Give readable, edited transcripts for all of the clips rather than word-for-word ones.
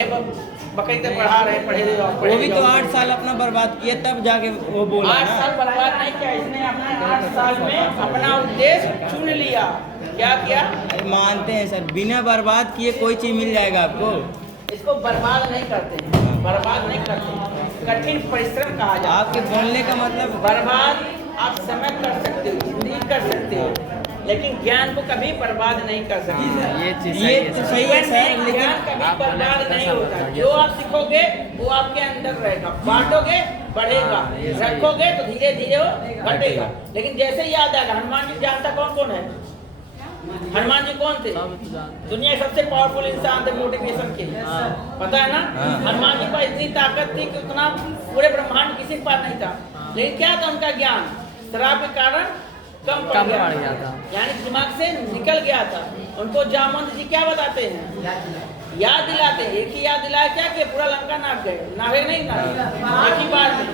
बकरीद पढ़ा रहे पढ़े वो भी तो 8 साल अपना बर्बाद किए तब जाके वो बोला 8 साल बर्बाद नहीं किया इसने। अपने 8 साल में अपना उद्देश्य चुन लिया। क्या किया? मानते हैं सर, बिना बर्बाद किए कोई चीज मिल जाएगा आपको। इसको बर्बाद नहीं करते हैं, बर्बाद नहीं करते, कठिन परिश्रम कहा जाता है। आपके बोलने का मतलब बर्बाद आप समय कर सकते हो, जिंदगी कर सकते हो, लेकिन ज्ञान को कभी बर्बाद नहीं कर सकते। ये तो सही है सर, लेकिन ज्ञान कभी बर्बाद नहीं होता। जो आप सीखोगे वो आपके अंदर रहेगा, बांटोगे बढ़ेगा, रखोगे तो धीरे धीरे वो घटेगा। लेकिन जैसे ही याद आएगा, हनुमान जी जानता कौन कौन है? हनुमान जी कौन थे? दुनिया के सबसे पावरफुल इंसान थे मोटिवेशन के, पता है ना? हनुमान जी पास इतनी ताकत थी कि उतना पूरे ब्रह्मांड किसी के पास नहीं था। लेकिन क्या था उनका ज्ञान? शराब के कारण कम पड़ गया था, यानी दिमाग से निकल गया था। उनको जामवंत जी क्या बताते हैं? याद दिलाते हैं। एक ही याद दिलाया क्या कि पूरा लंका नाप गए, नावे नहीं ना एक ही बार में।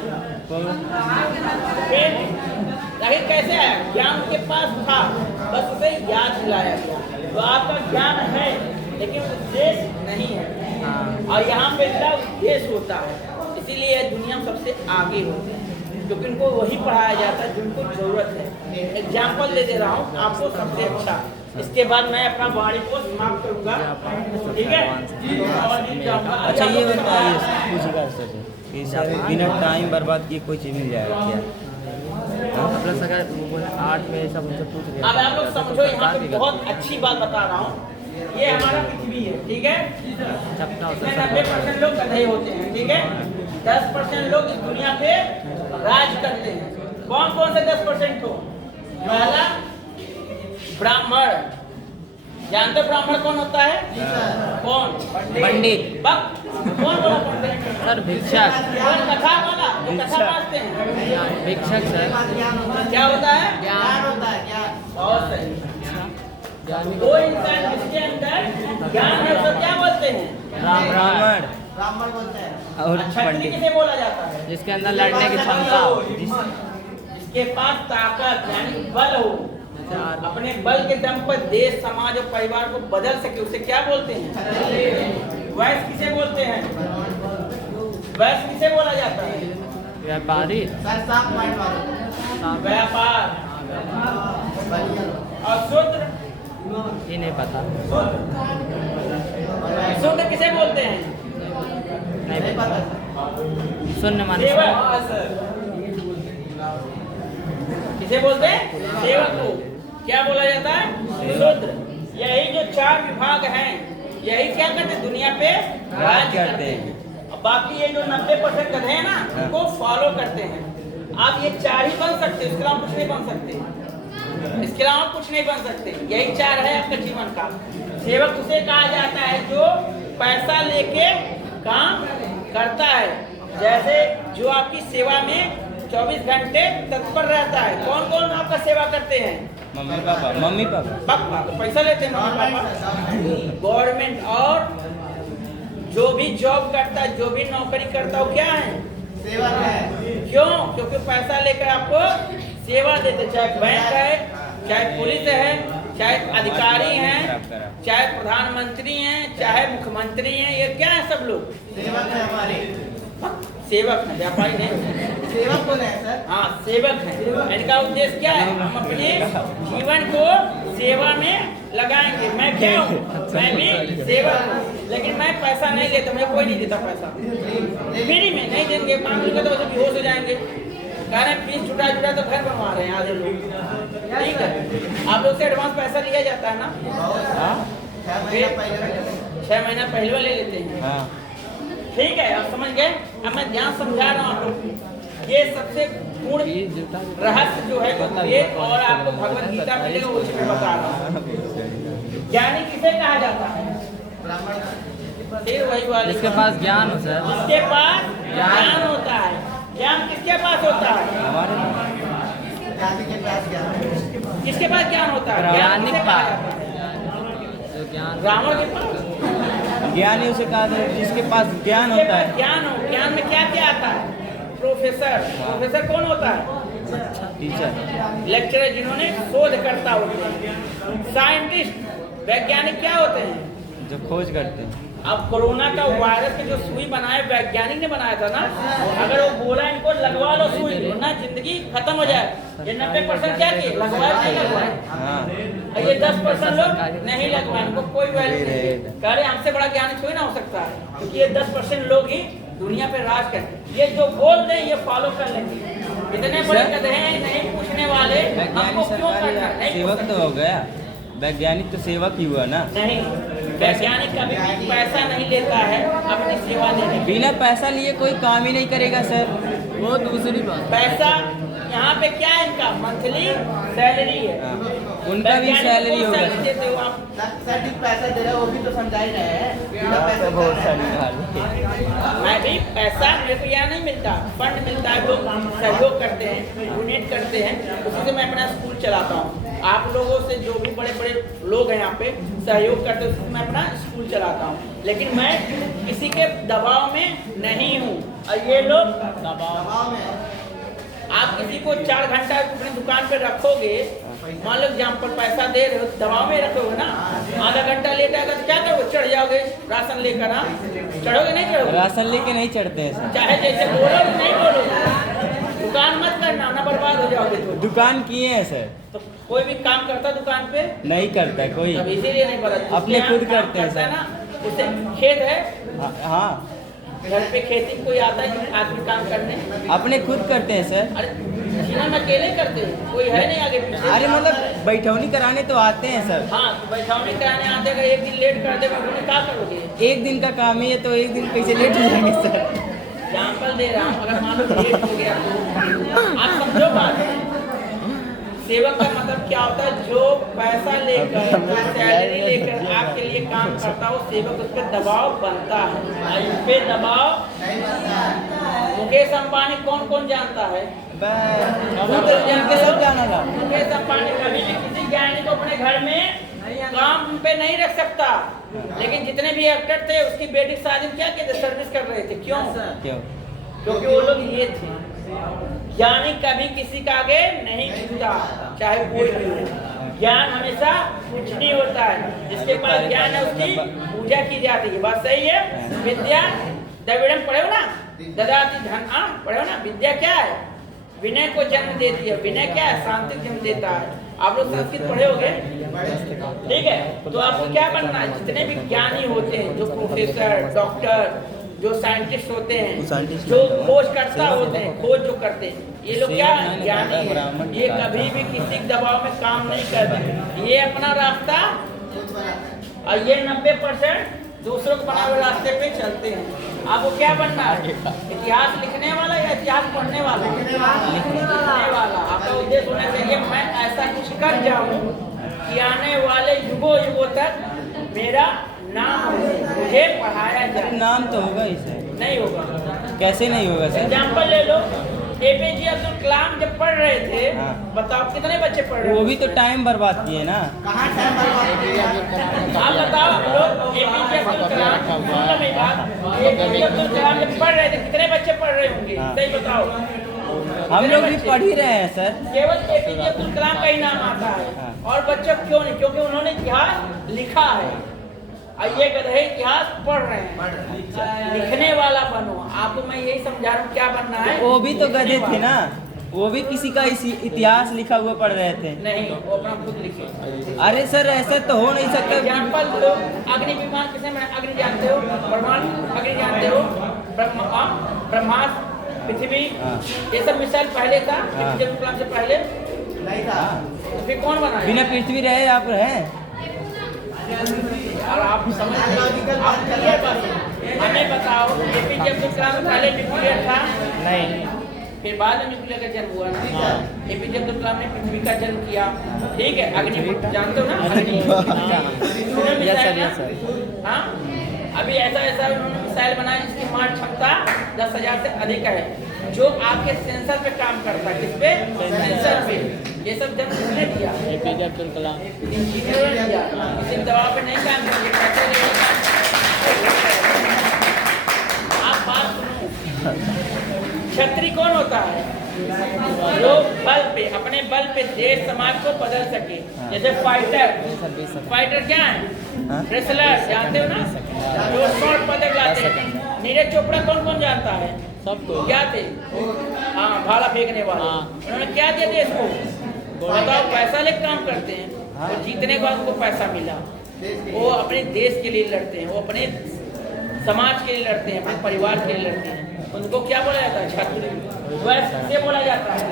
फिर कैसे आया? ज्ञान उनके पास था, बस उसे याद दिलाया गया। तो आपका ज्ञान है लेकिन उद्देश्य नहीं है, और यहाँ पे उद्देश्य होता है। इसीलिए दुनिया में सबसे आगे होते हैं, क्योंकि उनको वही पढ़ाया जाता है जिनको जरूरत है। एग्जाम्पल दे दे रहा हूँ आपको सबसे अच्छा। इसके बाद मैं अपना वाणी को समाप्त करूँगा, ठीक है? अच्छा ये बताइए पूछेगा सर कि सर बिना टाइम बर्बाद किए कोई चीज़ मिल जाएगा क्या? अब आप लोग समझो, यहाँ पे बहुत अच्छी बात बता रहा हूँ। ये हमारा पृथ्वी है, ठीक है? 90% लोग गधे होते हैं, ठीक है? 10% लोग इस दुनिया पे राज करते हैं। कौन कौन से 10% को? पहला ब्राह्मण। जानते ब्राह्मण कौन होता है? कौन? पंडित। कौन बोला पंडित? सर भिक्षक। कौन? कथा वाला, कथा वाचते हैं। भिक्षक सर। क्या होता है? ज्ञान होता है, ज्ञान। बहुत सही। वो इंसान जिसके अंदर ज्ञान है उसको क्या बोलते हैं? ब्राह्मण। ब्राह्मण बोलते हैं। और क्षत्रिय पंडित किसे बोला जाता है? जिसके अंदर लड़ने की क्षमता हो, जिसके पास ताकत यानी बल हो, अपने बल के दम पर देश समाज और परिवार को बदल सके, उसे क्या बोलते हैं? वैश्य किसे बोलते हैं? वैश्य किसे बोला जाता है? व्यापारी। व्यापार। और शूद्र? ये नहीं पता। शूद्र किसे बोलते हैं? नहीं पता। शून्य माने किसे बोलते हैं? सेवक को क्या बोला जाता है? शूद्र। यही जो 4 विभाग हैं, यही क्या करते हैं? दुनिया पे राज करते हैं। और बाकी ये जो 90% गधे हैं ना, उनको फॉलो करते हैं। आप ये 4 ही बन सकते, इसके अलावा कुछ नहीं बन सकते, इसके अलावा कुछ नहीं बन सकते। यही 4 है आपके जीवन का। सेवक उसे कहा जाता है जो पैसा लेके काम करता है, जैसे जो आपकी सेवा में 24 घंटे तत्पर रहता है। कौन कौन आपका सेवा करते हैं? Mummy papa. मम्मी पापा तो पैसा लेते हैं मम्मी पापा। गवर्नमेंट और जो भी जॉब करता है, जो भी नौकरी करता है, वो क्या है? सेवक है। क्यों? क्योंकि पैसा लेकर आपको सेवा देते, चाहे बैंक है, चाहे पुलिस है, चाहे अधिकारी हैं, चाहे प्रधानमंत्री हैं, चाहे मुख्यमंत्री हैं, ये क्या है? सब लोग सेवक है हमारे। सेवक है, व्यापारी नहीं। सेवक कौन है सर? हाँ, सेवक है। इनका उद्देश्य क्या है? हम अपने जीवन को सेवा में लगाएंगे। मैं क्या हूँ? मैं भी सेवक हूँ, लेकिन मैं पैसा नहीं लेता, मुझे कोई नहीं देता पैसा। फ्री में नहीं देंगे, मांगेंगे तो वैसे बेहोश हो जाएंगे। कह रहे हैं फीस जुटा तो घर बनवा रहे हैं आधे लोग, ठीक है? आप लोग से एडवांस पैसा लिया जाता है ना? 6 महीना पहले ले लेते हैं, ठीक है? आप समझ गए? अब मैं ध्यान समझा रहा हूँ आप लोग। ये सबसे पूर्ण रहस्य जो है वेद और आपको भगवत गीता मिलेगा, वो मैं बता रहा हूँ। ज्ञानी किसे कहा जाता है? फिर वही वाले जिसके पास ज्ञान हो सर। जिसके पास ज्ञान होता है। ज्ञान किसके पास होता है? किसके पास ज्ञान होता है? ज्ञान किसे कहा जाता है? ब्राह्मण के पास। ज्ञानी उसे कहा था जिसके पास ज्ञान होता है। ज्ञान हो, ज्ञान में क्या क्या आता है? प्रोफेसर। प्रोफेसर कौन होता है? टीचर। लेक्चरर, जिन्होंने शोधकर्ता होते हैं। साइंटिस्ट, वैज्ञानिक क्या होते हैं? जो खोज करते हैं। अब कोरोना का वायरस की जो सुई बनाया वैज्ञानिक ने बनाया था ना, अगर वो बोला इनको लगवा लो सुई वरना जिंदगी खत्म हो जाए, ये 90% क्या किए लगवाए नहीं लगवाए, और ये 10% लोग नहीं लगवाए, इनको कोई वैल्यू नहीं है। कह रहे हमसे बड़ा ज्ञानी थोड़ी ना हो सकता है, क्योंकि ये 10% लोग ही दुनिया पे राज करते, ये जो बोल दे ये फॉलो कर लेंगे। इतने बड़े गधे हैं नहीं पूछने वाले, हमको क्यों करना नहीं सेवक तो हो गया, वैज्ञानिक तो सेवक ही हुआ ना। नहीं, वैज्ञानिक कभी भी पैसा नहीं लेता है अपनी सेवा देने के लिए। बिना पैसा लिए कोई काम ही नहीं करेगा सर। वो दूसरी बात। पैसा यहाँ पे क्या है, इनका मंथली सैलरी है, उनका भी सैलरी होगा। सैलरी देते हो आप, सर पैसा दे रहे हो वो भी तो समझा ही रहे हैं, बिना पैसे बहुत सारी मैं भी पैसा मेरे को यहाँ नहीं मिलता, फंड मिलता है, लोग सहयोग करते हैं, डोनेट करते हैं, उसी से मैं अपना स्कूल चलाता हूँ। आप लोगों से जो भी बड़े बड़े लोग हैं यहाँ पे सहयोग करते हैं, उससे मैं अपना स्कूल चलाता हूँ, लेकिन मैं किसी के दबाव में नहीं हूँ। और ये लोग दबाव में आप किसी को 4 घंटा अपनी दुकान पे रखोगे, मान लो एग्जाम्पल पैसा दे रहे हो, दबाव में रखोगे ना, आधा घंटा लेट आएगा तो क्या करोगे, चढ़ जाओगे राशन लेकर ना, चढ़ोगे नहीं चढ़ोगे, राशन लेके नहीं चढ़ते हैं सर। चाहे जैसे बोलोगे नहीं बोलोगे, दुकान मत करना ना, बर्बाद हो जाओगे। तो दुकान किए हैं सर। तो कोई भी काम करता दुकान पे नहीं करता कोई, तब इसीलिए नहीं पता, अपने खुद करते हैं करता है सर। ना, उसे खेत है, हाँ घर पे खेती कोई आता है आदमी काम करने, अपने खुद करते हैं सर। अरे मशीना में अकेले करते हैं, कोई है नहीं आगे पीछे। अरे मतलब बैठौनी कराने तो आते हैं सर। हाँ तो बैठौनी कराने आते, अगर एक दिन लेट कर देगा उन्हें क्या करोगे? एक दिन का काम ही है तो एक दिन कैसे लेट हो जाएंगे सर। एग्जाम्पल दे रहा हूँ, अगर मान लो लेट हो गया तो आप समझो बात। सेवक का मतलब क्या होता है, जो पैसा लेकर, जो सैलरी लेकर आपके लिए काम करता हो, सेवक उस पर दबाव बनता है। इस पे दबाव मुकेश अंबानी कौन कौन जानता है? उनके सब जाना था। मुकेश अंबानी कभी भी किसी ज्ञानी को अपने घर में काम पे नहीं रख सकता, लेकिन जितने भी एक्टर थे उसकी बेटी शादी क्या कहते सर्विस कर रहे थे। क्यों? क्योंकि वो लोग ये थे, ज्ञानी कभी किसी का आगे नहीं झुकता, चाहे कोई भी हो। ज्ञान हमेशा कुछ नहीं होता है, जिसके पास ज्ञान है उसकी पूजा की जाती है। बात सही है। विद्या द्रविड़म पढ़े हो ना, ददाति धन, पढ़े हो ना। विद्या क्या है? विनय को जन्म देती है। विनय क्या है? शांति जन्म देता है। आप लोग संस्कृत पढ़े होंगे, ठीक है? तो आपको क्या बनना है? जितने भी ज्ञानी होते हैं, जो प्रोफेसर, डॉक्टर, जो साइंटिस्ट होते हैं, जो खोज करता होते हैं, खोज जो करते हैं, ये लोग क्या ज्ञानी है। ये कभी भी किसी के दबाव में काम नहीं करते, ये अपना रास्ता, और ये 90% दूसरों को बनाए हुए रास्ते पे चलते हैं। आपको क्या बनना है? इतिहास लिखने वाला या इतिहास पढ़ने वाला? लिखने वाला। आपका उद्देश्य होना चाहिए मैं ऐसा कुछ कर जाऊं कि आने वाले युगों युगों तक मेरा नाम हो, मुझे पढ़ाया जाए। नाम तो होगा ही सर। नहीं होगा। कैसे नहीं होगा सर? एग्जाम्पल ले लो, APJ अब्दुल कलाम जब पढ़ रहे थे, हाँ। बताओ कितने बच्चे पढ़ रहे थे? वो भी तो टाइम बर्बाद किए ना। कहाँ टाइम बर्बाद किया? आप बताओ, आप लोग APJ अब्दुल कलाम, सुनो मेरी बात, APJ अब्दुल कलाम जब पढ़ रहे थे कितने बच्चे पढ़ रहे होंगे? हाँ। सही बताओ। हम लोग भी पढ़ ही रहे हैं सर। केवल APJ अब्दुल कलाम का ही नाम आता है, हाँ। और बच्चे क्यों नहीं? क्योंकि उन्होंने इतिहास लिखा है, और ये गधे इतिहास पढ़ रहे हैं। लिखने वाला बनो। आपको मैं यही समझा रहा हूँ क्या बनना है। वो भी तो गधे थे ना, वो भी किसी का इतिहास लिखा हुआ पढ़ रहे थे। नहीं, वो अपना खुद लिखे। अरे सर ऐसा तो हो नहीं सकता। एग्जाम्पल दो, अग्नि विमान किसे में अग्नि जानते हो? ब्रह्मांड अग्नि जानते हो? ब्रह्मास्त्र, पृथ्वी, ये सब मिसाइल पहले था APJ अब्दुल कलाम से पहले नहीं था। तो फिर कौन बनाया? बिना पृथ्वी रहे आप रहे। और आप समझ आप क्लियर बात है। हमें बताओ, APJ अब्दुल कलाम से पहले न्यूक्लियर था? नहीं। फिर बाद में न्यूक्लियर का जन्म हुआ ना। APJ अब्दुल कलाम ने पृथ्वी का जन्म किया, ठीक है? अग्नि जानते हो ना? हाँ, अभी ऐसा ऐसा उन्होंने मिसाइल बनाया जिसकी मार क्षमता 10,000 से अधिक है, जो आपके सेंसर पे काम करता है। किस पे? सेंसर पे। ये सब जन्म किसने दिया? APJ अब्दुल कलाम। इंजीनियर ने दिया। किसी दबाव पे नहीं काम किया। आप बात सुनो, क्षत्रिय कौन होता है? जो बल पे, अपने बल पे देश समाज को बदल सके। जैसे फाइटर क्या है? हाँ? रेसलर जानते हो ना, जो स्वर्ण पदक लाते हैं। नीरज चोपड़ा कौन कौन जानता है? सबको। क्या थे? हाँ, भाला फेंकने वाले। हाँ। उन्होंने क्या दिया देश को? बताओ, पैसा लेकर काम करते हैं और जीतने के बाद उनको पैसा मिला। वो अपने देश के लिए लड़ते हैं, वो अपने समाज के लिए लड़ते हैं, अपने परिवार के लिए लड़ते हैं। उनको क्या बोला जाता है? छात्र। वैसे बोला जाता है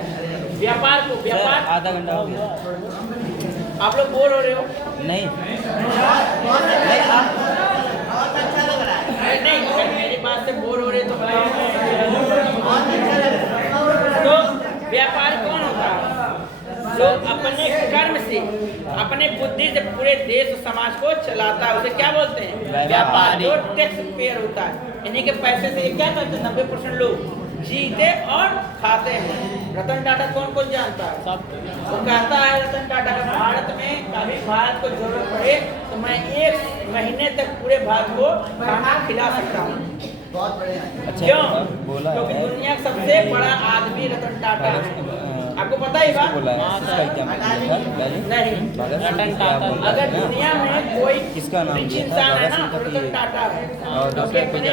व्यापार को। सर, व्यापार। आधा घंटा हो गया। आप लोग बोर हो रहे हो? नहीं नहीं, अगर मेरी बात से बोर हो रहे तो तो व्यापार कौन होता है? जो अपने कर्म से, अपने बुद्धि से पूरे देश और समाज को चलाता है, उसे क्या बोलते हैं? व्यापार। जो टैक्स पेयर होता है, इन्हीं के पैसे से क्या करते हैं? 90% लोग जीते और खाते हैं। रतन टाटा कौन कौन जानता है? सब। वो कहता है रतन टाटा का, भारत में कभी भारत को जरूरत पड़े तो मैं 1 महीने तक पूरे भारत को खाना खिला सकता हूँ। बहुत बढ़िया। अच्छा क्यों? बोला क्योंकि है। दुनिया का सबसे बड़ा आदमी रतन टाटा है। आपको पता ही बात? बोला है, इसका क्या मतलब है? नहीं, रतन टाटा। अगर दुनिया में कोई किसका नाम रिच लिया था? इंसान है ना, भगत तो सिंह का रतन टाटा है। और क्योंकि अपने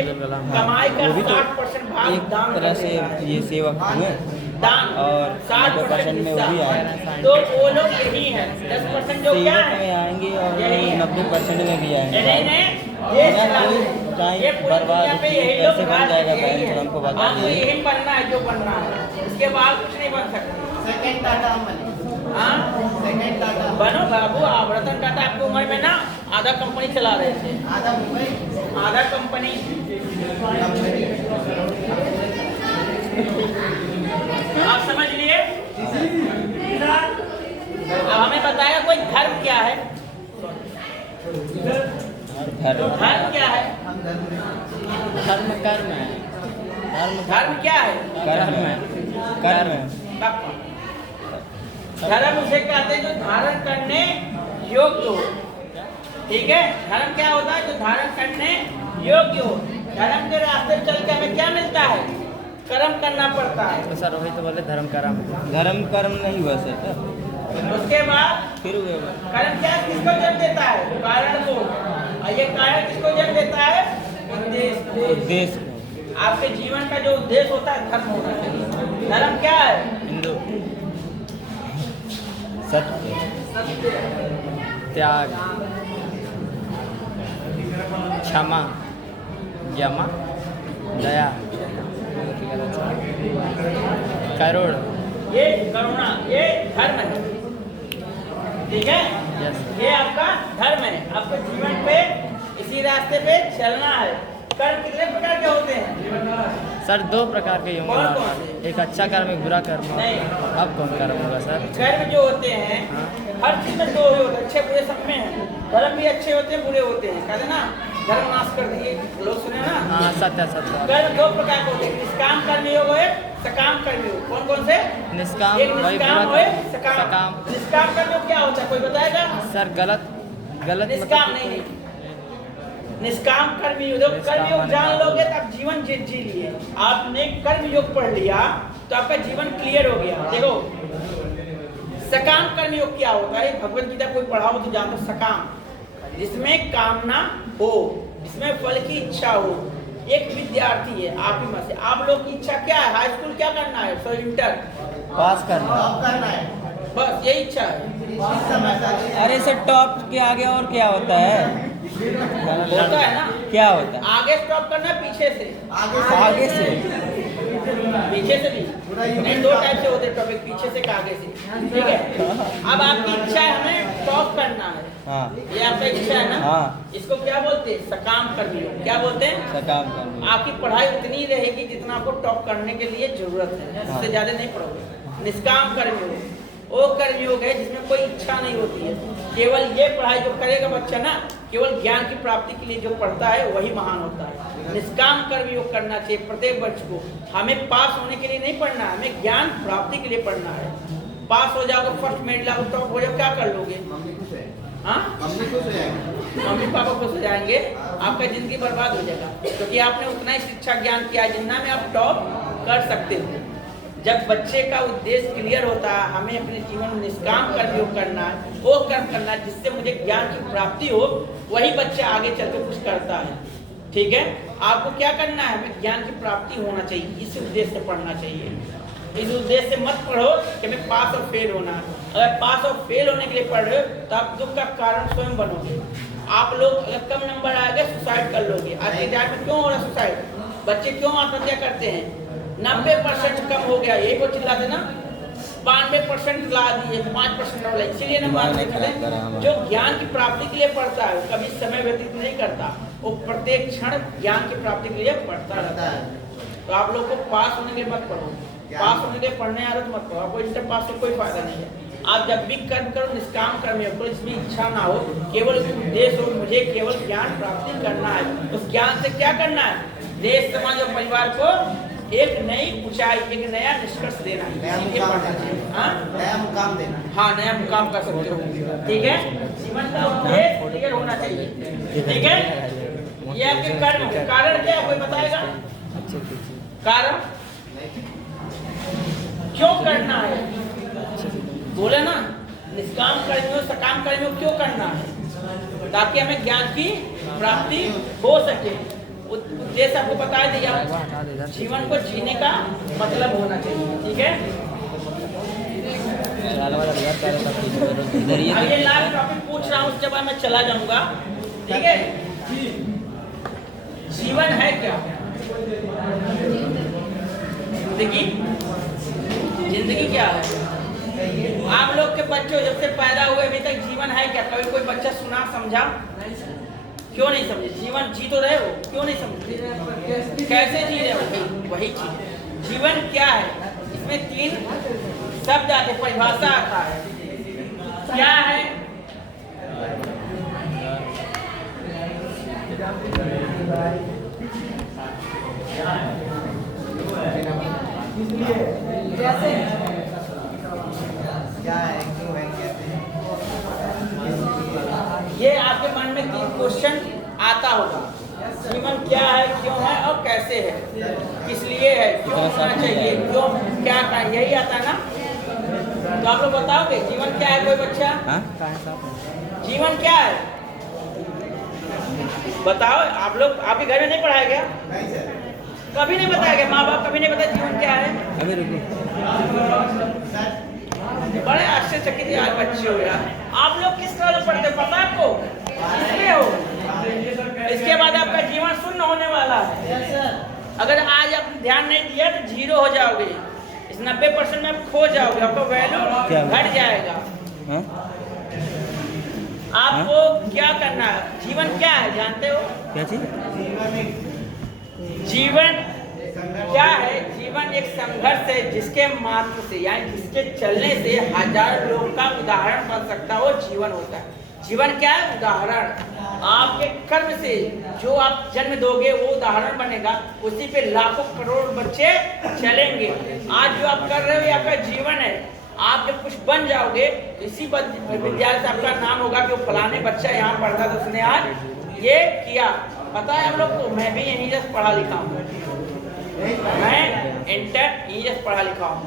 कमाई का वो भी तो 60% भाग एक दान तरह से करता है। ये सेवक हुए दान और 60% 90% में वो भी आए। तो वो लोग यही है। 10% जो क्या सेवक में है, आएंगे और यही है। 90% में भी आएंगे। नहीं, ये बिना कोई टाइम पूरी बर्बाद दुनिया पे किए यही लोग कैसे बन जाएगा यही बैंक, है। तो हमको बता आपको दीजिए। यही बनना है जो बनना है, इसके बाद कुछ नहीं बन सकते। सेकंड टाटा हम बने। हाँ, सेकंड टाटा बनो बाबू। आप रतन टाटा आपकी उम्र में ना आधा कंपनी चला रहे थे, आधा मुंबई आधा कंपनी। आप समझ लिए? अब हमें बताएगा कोई धर्म क्या है? धर्म क्या है? धर्म कर्म है। धर्म क्या है? कर्म है। कर्म है। धर्म उसे कहते हैं जो धारण करने योग्य हो। ठीक है, धर्म क्या होता है? जो धारण करने योग्य हो। धर्म के रास्ते चल के हमें क्या मिलता है? कर्म करना पड़ता है। तो सर वही तो बोले धर्म कर्म। धर्म कर्म नहीं हुआ सर। उसके बाद फिर हुए कर्म क्या किसको जन्म देता है? कारण को। और ये कारण किसको जन्म देता है? उद्देश्य। उद्देश्य आपके जीवन का जो उद्देश्य होता है धर्म होना चाहिए। धर्म क्या है? हिंदू। सत्य, त्याग, क्षमा, यमा, दया, करुण। ये करुणा, ये धर्म है। ठीक है, यस। ये आपका धर्म है। आपको जीवन पे इसी रास्ते पे चलना है। कर्म कितने प्रकार के होते हैं? सर 2 प्रकार के कौन होंगे। कौन से? एक अच्छा कर्म, एक बुरा कर्म। नहीं। अब कौन कर्म होगा सर? कर्म जो होते हैं हर चीज में 2 ही होते हैं, अच्छे बुरे सब में है। कर्म भी अच्छे होते हैं, बुरे होते हैं। कहते ना धर्म नाश कर दिए, लोग सुने ना। हाँ, सत्य सत्य। कर्म 2 प्रकार के होते हैं, निष्काम कर्मयोग हो, सकाम कर्मयोग। कौन कौन से? निष्काम, एक वही निष्काम बुरा हो, कर्म। सकाम। सकाम। निष्काम कर्मयोग क्या होता है, कोई बताएगा? सर गलत निष्काम मतलब नहीं, निष्काम कर्मयोग। कर्मयोग जान लोगे तो आप जीवन जी लिए। आपने कर्मयोग पढ़ लिया तो आपका जीवन क्लियर हो गया। देखो, सकाम कर्मयोग क्या होता है? भगवत गीता कोई पढ़ाओ तो जानो। सकाम, जिसमें कामना हो, जिसमें फल की इच्छा हो। एक विद्यार्थी है आप ही में से, आप लोग की इच्छा क्या है? हाई स्कूल क्या करना है? सो इंटर पास करना। टॉप करना है। बस यही इच्छा है। इस समय तक अरे सर, टॉप के आगे और क्या होता है? होता है ना, क्या होता है? आगे स्टॉप करना, पीछे से। आगे से। पीछे से भी नहीं, 2 टाइप से होते हैं टॉपिक, पीछे से आगे से। ठीक है, अब आपकी इच्छा है हमें टॉप करना है। हाँ, ये आपका इच्छा है ना। हाँ। इसको क्या बोलते हैं? सकाम कर्मयोग। क्या बोलते हैं? सकाम करना। आपकी पढ़ाई उतनी रहेगी जितना आपको टॉप करने के लिए जरूरत है, इससे ज्यादा नहीं पढ़ोगे। निष्काम कर्मयोग वो कर्मयोग है जिसमें कोई इच्छा नहीं होती है। केवल ये पढ़ाई जो करेगा बच्चा ना, केवल ज्ञान की प्राप्ति के लिए जो पढ़ता है वही महान होता है। निष्काम कर्मयोग करना चाहिए प्रत्येक बच्चे को। हमें पास होने के लिए नहीं पढ़ना है, हमें ज्ञान प्राप्ति के लिए पढ़ना है। पास हो जाओगे, फर्स्ट मेरिट लाओ, टॉप हो जाओ, क्या कर लोगे? हाँ, मम्मी पापा खुश हो जाएंगे, आपका जिंदगी बर्बाद हो जाएगा। क्योंकि आपने उतना ही शिक्षा ज्ञान किया है जितना में आप टॉप कर सकते हो। जब बच्चे का उद्देश्य क्लियर होता है, हमें अपने जीवन में निष्काम कर्म योग करना है, वो कर्म करना है जिससे मुझे ज्ञान की प्राप्ति हो, वही बच्चा आगे चल के कुछ करता है। ठीक है, आपको क्या करना है, हमें ज्ञान की प्राप्ति होना चाहिए, इस उद्देश्य से पढ़ना चाहिए। इस उद्देश्य से मत पढ़ो कि हमें पास और फेल होना है। अगर पास और फेल होने के लिए पढ़ रहे हो तो आप दुख का कारण स्वयं बनोगे। आप लोग अगर कम नंबर आएगा सुसाइड कर लोगे। आज के टाइम में क्यों हो रहा है सुसाइड, बच्चे क्यों आत्महत्या करते हैं? 90% कम हो गया, यही को चिल्लाते ना, 92% ला दिए, 5% और इसीलिए ना जो ज्ञान की प्राप्ति के लिए पढ़ता है कभी समय व्यतीत नहीं करता, वो प्रत्येक क्षण ज्ञान की प्राप्ति के लिए पढ़ता रहता है। तो आप लोग को पास होने के लिए मत पढ़ो, पास होने के लिए पढ़ने आ रहे तो मत पढ़ो, आपको इंटर पास से कोई फायदा नहीं है। आप जब भी कर्म करो निष्काम कर्म करो, इसमें इच्छा ना हो, केवल उद्देश्य हो मुझे केवल ज्ञान प्राप्ति करना है। उस ज्ञान से क्या करना है, देश समाज और परिवार को एक नई ऊंचाई, एक नया निष्कर्ष देना है, नया मुकाम देना। हाँ, नया मुकाम कर सकते हो। ठीक है, जीवन का उद्देश्य क्लियर होना चाहिए। ठीक है, ये आपके कर्म कारण क्या है, कोई बताएगा? कारण क्यों करना है, बोले ना, निष्काम कर्मियों सकाम कर्मियों क्यों करना है, ताकि हमें ज्ञान की प्राप्ति हो सके। उद्देश्य आपको बता दिया, जीवन को जीने का मतलब होना चाहिए। ठीक है, अब ये लास्ट टॉपिक पूछ रहा हूँ, उसके बाद मैं चला जाऊंगा। ठीक है, जीवन है क्या? जिंदगी क्या है? आप लोग के बच्चों जब से पैदा हुए अभी तक जीवन है क्या? कभी कोई बच्चा सुना समझा? क्यों नहीं समझे? जीवन जी तो रहे हो, क्यों नहीं समझे? कैसे जी रहे हो? वही चीज जीवन क्या है। इसमें 3 शब्द आते, परिभाषा आता है। क्या है? क्या है, क्यों है, कैसे है? ये आपके मन में 3 क्वेश्चन आता होगा। जीवन क्या है, क्यों है और कैसे है, किस लिए है, क्यों होना चाहिए, क्यों क्या का, यही आता है ना। तो आप लोग बताओगे जीवन क्या है? कोई बच्चा जीवन क्या है बताओ। आप लोग आपके घर में नहीं पढ़ाया गया? नहीं सर। कभी नहीं बताया गया? माँ बाप कभी नहीं बताया जीवन क्या है? बड़े आश्चर्यचकित यार बच्चे हो यार। आप लोग किस तरह से पढ़ते पता आपको? इसलिए हो। इसके बाद आपका जीवन शून्य होने वाला है। अगर आज आप ध्यान नहीं दिया तो 0 हो जाओगे। इस 90% में आप खो जाओगे, आपका वैल्यू घट जाएगा। आपको क्या करना है? जीवन क्या है जानते हो? क्या चीज? जीवन क्या है? जीवन एक संघर्ष है जिसके मात्र से यानी जिसके चलने से हजारों लोगों का उदाहरण बन सकता है, वो जीवन होता है। जीवन क्या है? उदाहरण। आपके कर्म से जो आप जन्म दोगे वो उदाहरण बनेगा, उसी पे लाखों करोड़ बच्चे चलेंगे। आज जो आप कर रहे हो ये आपका जीवन है। आप जब कुछ बन जाओगे तो इसी विद्यालय से आपका नाम होगा कि वो फलाने बच्चा यहाँ पढ़ता था, उसने आज ये किया। पता है हम लोग को, मैं भी यहीं जैसे पढ़ा लिखा हूँ, मैं इंटर इंजीनियर पढ़ा लिखा हूँ।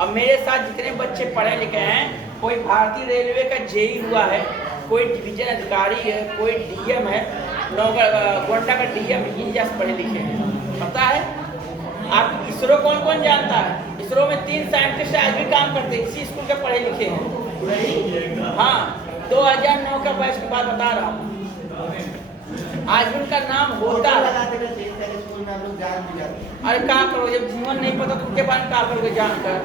अब मेरे साथ जितने बच्चे पढ़े लिखे हैं, कोई भारतीय रेलवे का जेई हुआ है, कोई डिवीजन अधिकारी है, कोई डीएम है, गोंडा का डीएम इंजीनियर पढ़े लिखे हैं। पता है आप इसरो कौन कौन जानता है? इसरो में 3 साइंटिस्ट आज भी काम करते हैं, इसी स्कूल के पढ़े लिखे हैं। हाँ, 2009 का बैच की बात बता रहा हूँ। आज भी उनका नाम होता है। अरे क्या करो, जब जीवन नहीं पता तो उनके बाद क्या करोगे जानकर?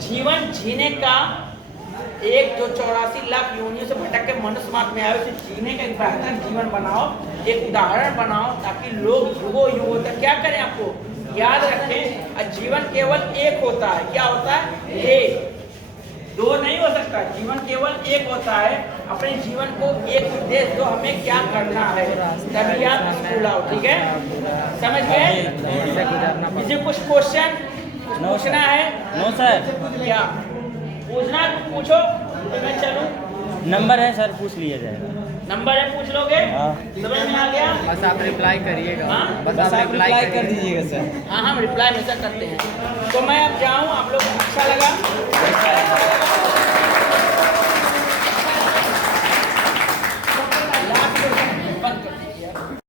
जीवन जीने का एक जो 84 लाख योनियों से भटक के मनुष्य मात्र में आए, उसे जीने का एक बेहतर जीवन बनाओ, एक उदाहरण बनाओ, ताकि लोग युगों युगों तक क्या करें, आपको याद रखें। जीवन केवल एक होता है। क्या होता है? एक, 2 नहीं हो सकता। जीवन केवल एक होता है। अपने जीवन को एक उद्देश्य दो, हमें क्या करना है, तभी आप स्कूल आओ। ठीक है, समझ गए? किसी कुछ क्वेश्चन पूछना है? No sir. क्या पूछना? पूछो तो मैं चलूं। नंबर है सर, पूछ लिया जाएगा। नंबर है, पूछ लोगे? हाँ। समझ में आ गया? बस आप रिप्लाई करिएगा। हाँ? बस बस आप आप रिप्लाई कर करिए। दीजिएगा सर। हाँ हम रिप्लाई हमेशा करते हैं। तो मैं अब जाऊँ, आप लोग अच्छा लगा?